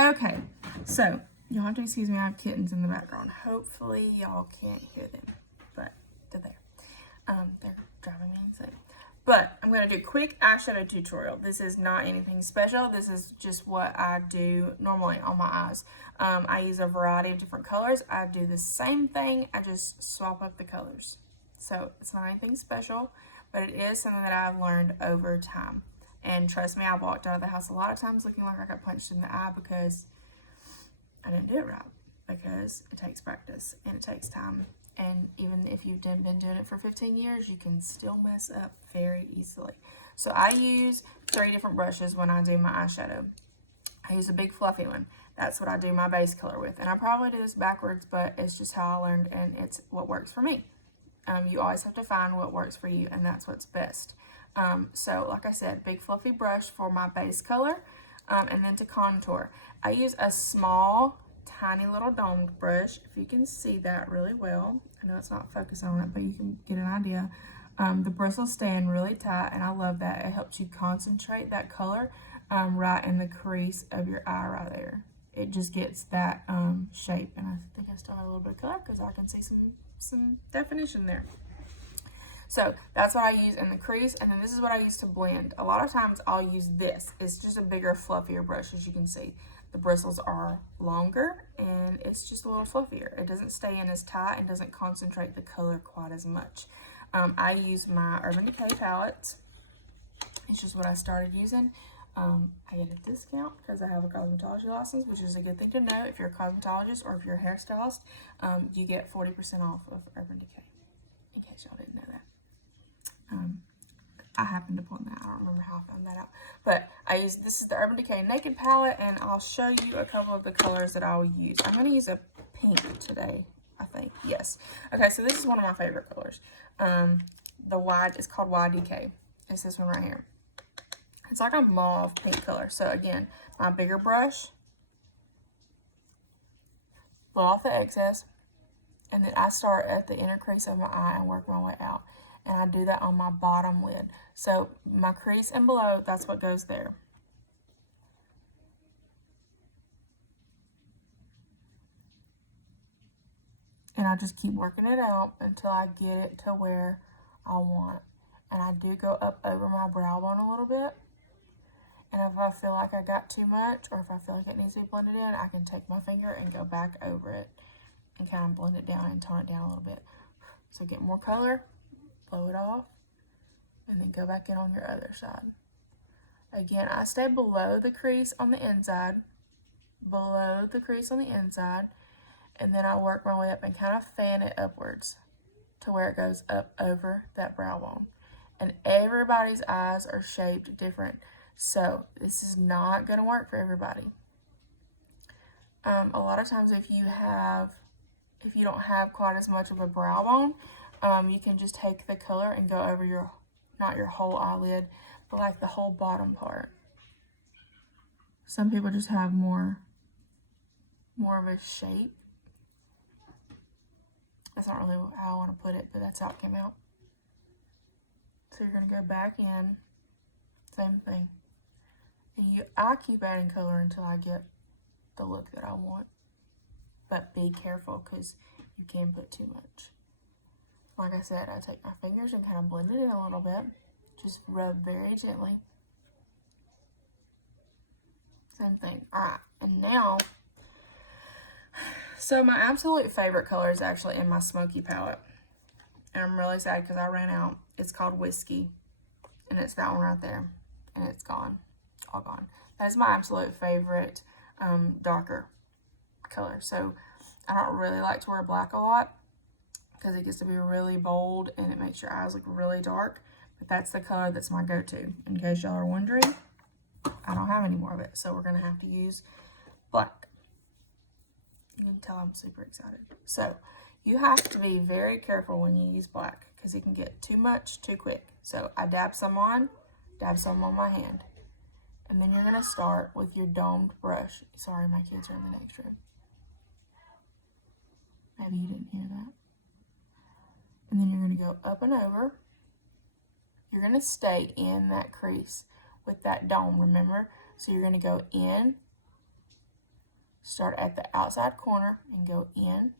Okay, so you'll have to excuse me, I have kittens in the background. Hopefully y'all can't hear them, but they're there. They're driving me insane. But I'm going to do a quick eyeshadow tutorial. This is not anything special. This is just what I do normally on my eyes. I use a variety of different colors. I do the same thing. I just swap up the colors. So it's not anything special, but it is something that I've learned over time. And trust me, I've walked out of the house a lot of times looking like I got punched in the eye because I didn't do it right. Because it takes practice and it takes time. And even if you've been doing it for 15 years, you can still mess up very easily. So I use 3 different brushes when I do my eyeshadow. I use a big fluffy one. That's what I do my base color with. And I probably do this backwards, but it's just how I learned and it's what works for me. You always have to find what works for you, and that's what's best. So like I said, big fluffy brush for my base color, and then to contour. I use a small, tiny little domed brush, if you can see that really well. I know it's not focused on it, but you can get an idea. The bristles stay in really tight, and I love that. It helps you concentrate that color right in the crease of your eye right there. It just gets that shape, and I think I still have a little bit of color because I can see some definition there. So that's what I use in the crease, and then this is what I use to blend. A lot of times I'll use this. It's just a bigger, fluffier brush, as you can see. The bristles are longer, and it's just a little fluffier. It doesn't stay in as tight and doesn't concentrate the color quite as much. I use my Urban Decay palette. It's just what I started using. I get a discount because I have a cosmetology license, which is a good thing to know. If you're a cosmetologist or if you're a hairstylist, you get 40% off of Urban Decay, in case y'all didn't know that. I happened to point that. I don't remember how I found that out. But this is the Urban Decay Naked Palette, and I'll show you a couple of the colors that I will use. I'm going to use a pink today, I think. Yes. Okay, so this is one of my favorite colors. It's called YDK. It's this one right here. It's like a mauve pink color. So again, my bigger brush, blow off the excess, and then I start at the inner crease of my eye and work my way out. And I do that on my bottom lid. So my crease and below, that's what goes there. And I just keep working it out until I get it to where I want. And I do go up over my brow bone a little bit. And if I feel like I got too much, or if I feel like it needs to be blended in, I can take my finger and go back over it and kind of blend it down and tone it down a little bit. So get more color, blow it off, and then go back in on your other side. Again, I stay below the crease on the inside, and then I work my way up and kind of fan it upwards to where it goes up over that brow bone. And everybody's eyes are shaped different, so this is not going to work for everybody. A lot of times if you don't have quite as much of a brow bone, you can just take the color and go over not your whole eyelid, but like the whole bottom part. Some people just have more of a shape. That's not really how I want to put it, but that's how it came out. So you're going to go back in, same thing. And I keep adding color until I get the look that I want. But be careful because you can put too much. Like I said, I take my fingers and kind of blend it in a little bit. Just rub very gently. Same thing. Alright, and now, so my absolute favorite color is actually in my Smoky palette. And I'm really sad because I ran out. It's called Whiskey. And it's that one right there. And it's gone. All gone. That is my absolute favorite darker color. So I don't really like to wear black a lot because it gets to be really bold and it makes your eyes look really dark. But that's the color that's my go-to. In case y'all are wondering, I don't have any more of it. So we're going to have to use black. You can tell I'm super excited. So you have to be very careful when you use black because it can get too much too quick. So I dab some on my hand. And then you're going to start with your domed brush. Sorry, my kids are in the next room. Maybe you didn't hear that. And then you're going to go up and over. You're going to stay in that crease with that dome, remember? So you're going to go in start at the outside corner and go in,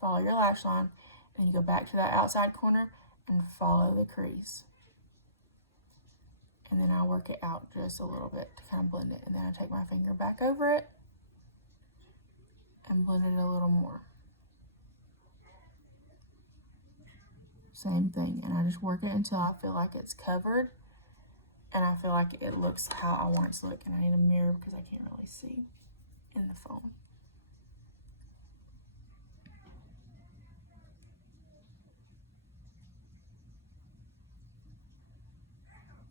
follow your lash line, and you go back to that outside corner and follow the crease. And then I work it out just a little bit to kind of blend it. And then I take my finger back over it and blend it a little more. Same thing, and I just work it until I feel like it's covered and I feel like it looks how I want it to look. And I need a mirror because I can't really see in the phone.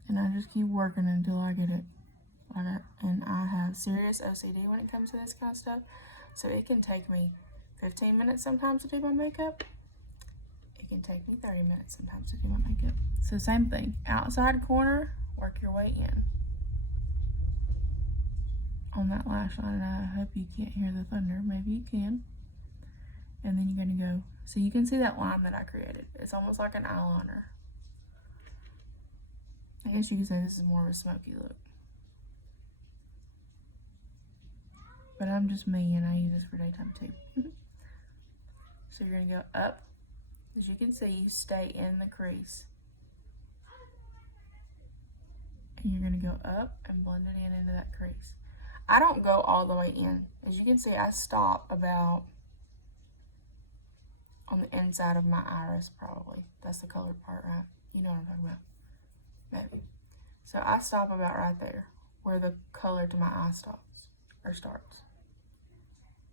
And I just keep working until I get it. And I have serious OCD when it comes to this kind of stuff. So it can take me 15 minutes sometimes to do my makeup. It can take me 30 minutes sometimes to do my makeup. So same thing, outside corner, work your way in on that lash line. And I hope you can't hear the thunder. Maybe you can. And then you're gonna go, so you can see that line that I created. It's almost like an eyeliner. I guess you could say this is more of a smoky look. But I'm just me and I use this for daytime too. So you're gonna go up. As you can see, you stay in the crease. And you're gonna go up and blend it in into that crease. I don't go all the way in. As you can see, I stop about on the inside of my iris probably. That's the colored part, right? You know what I'm talking about. Maybe. So I stop about right there where the color to my eye stops or starts.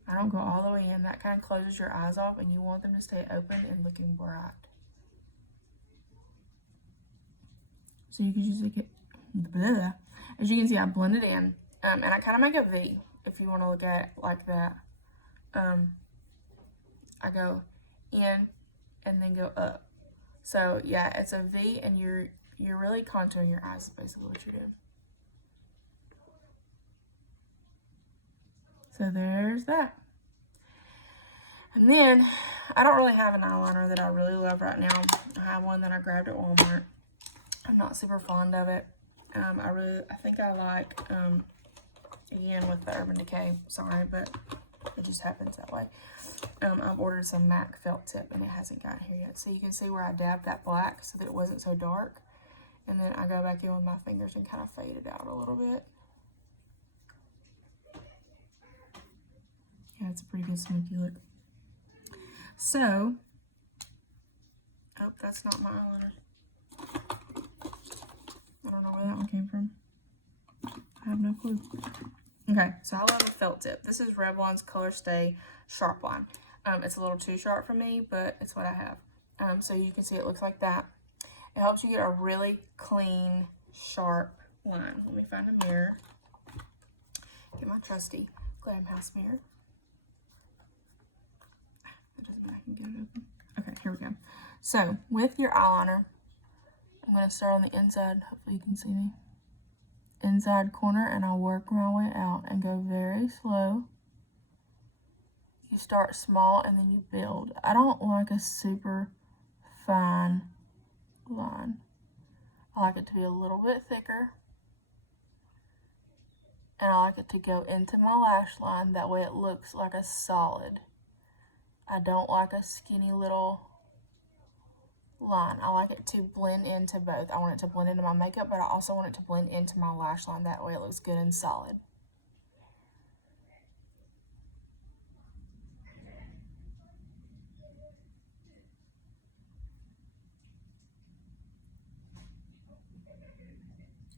I don't go all the way in. That kind of closes your eyes off and you want them to stay open and looking bright. So you can just like it. Blah. As you can see, I blend it in. And I kind of make a V if you want to look at it like that. I go in and then go up. So yeah, it's a V and you're really contouring your eyes is basically what you're doing. So there's that. And then, I don't really have an eyeliner that I really love right now. I have one that I grabbed at Walmart. I'm not super fond of it. I think I like, again with the Urban Decay, sorry, but it just happens that way. I've ordered some MAC felt tip and it hasn't gotten here yet. So you can see where I dabbed that black so that it wasn't so dark. And then I go back in with my fingers and kind of fade it out a little bit. Yeah, it's a pretty good smoky look. So, oh, that's not my eyeliner. I don't know where that one came from. I have no clue. Okay, so I love a felt tip. This is Revlon's Color Stay Sharp Line. It's a little too sharp for me, but it's what I have. So you can see it looks like that. It helps you get a really clean, sharp line. Let me find a mirror. Get my trusty Glam House mirror. That doesn't mean I can get it open. Okay, here we go. So, with your eyeliner, I'm going to start on the inside. Hopefully you can see me. Inside corner, and I'll work my way out and go very slow. You start small and then you build. I don't like a super fine line. I like it to be a little bit thicker. And I like it to go into my lash line. That way it looks like a solid. I don't like a skinny little line. I like it to blend into both. I want it to blend into my makeup, but I also want it to blend into my lash line. That way it looks good and solid.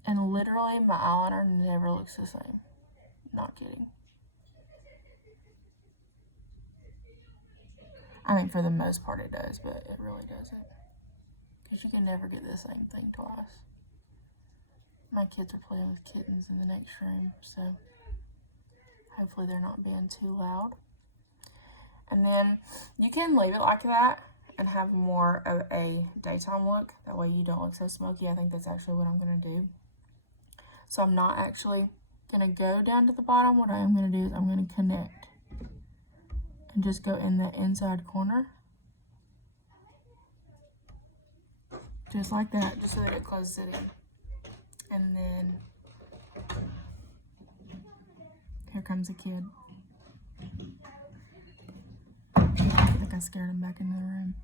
And literally, my eyeliner never looks the same. Not kidding. I mean, for the most part it does, but it really doesn't. Because you can never get the same thing twice. My kids are playing with kittens in the next room, so hopefully they're not being too loud. And then you can leave it like that and have more of a daytime look. That way you don't look so smoky. I think that's actually what I'm going to do. So I'm not actually going to go down to the bottom. What I am going to do is I'm going to connect and just go in the inside corner. Just like that, just so that it closes it in. And then, Here comes a kid. I think I scared him back into the room.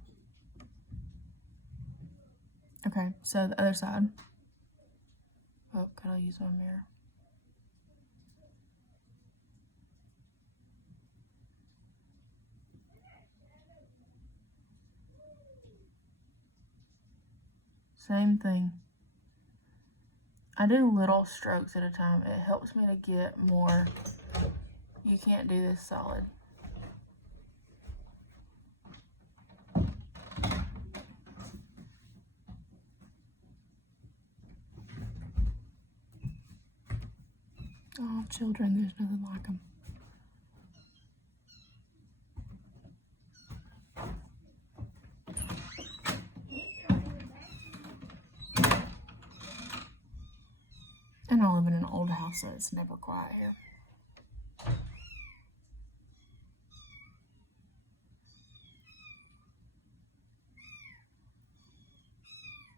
Okay, so the other side. Oh, gotta use one mirror. Same thing. I do little strokes at a time. It helps me to get more. You can't do this solid. Oh, children, there's nothing like them. And I live in an old house, so it's never quiet here.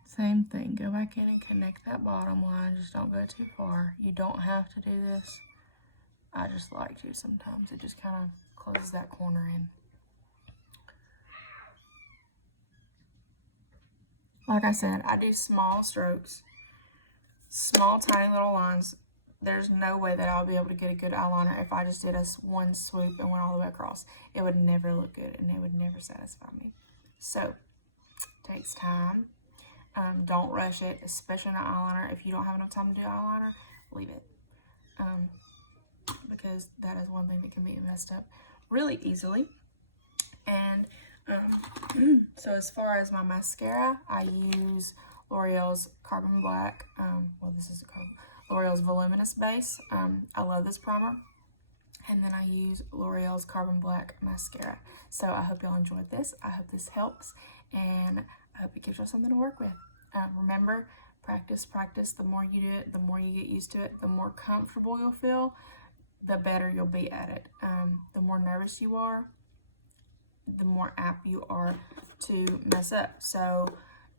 Same thing. Go back in and connect that bottom line. Just don't go too far. You don't have to do this. I just like to sometimes. It just kind of closes that corner in. Like I said, I do small strokes, small tiny little lines. There's no way that I'll be able to get a good eyeliner if I just did one swoop and went all the way across. It would never look good and it would never satisfy me. So, it takes time. Don't rush it, especially in an eyeliner. If you don't have enough time to do eyeliner, leave it. Because that is one thing that can be messed up really easily. And so as far as my mascara, I use L'Oreal's Carbon Black. Well, this is L'Oreal's Voluminous Base. I love this primer. And then I use L'Oreal's Carbon Black mascara. So I hope y'all enjoyed this. I hope this helps. And I hope it gives y'all something to work with. Remember, practice. The more you do it, the more you get used to it, the more comfortable you'll feel, the better you'll be at it. The more nervous you are, the more apt you are to mess up. So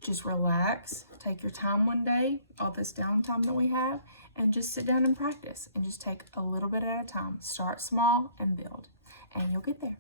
just relax, take your time one day, all this downtime that we have, and just sit down and practice and just take a little bit at a time. Start small and build, and you'll get there.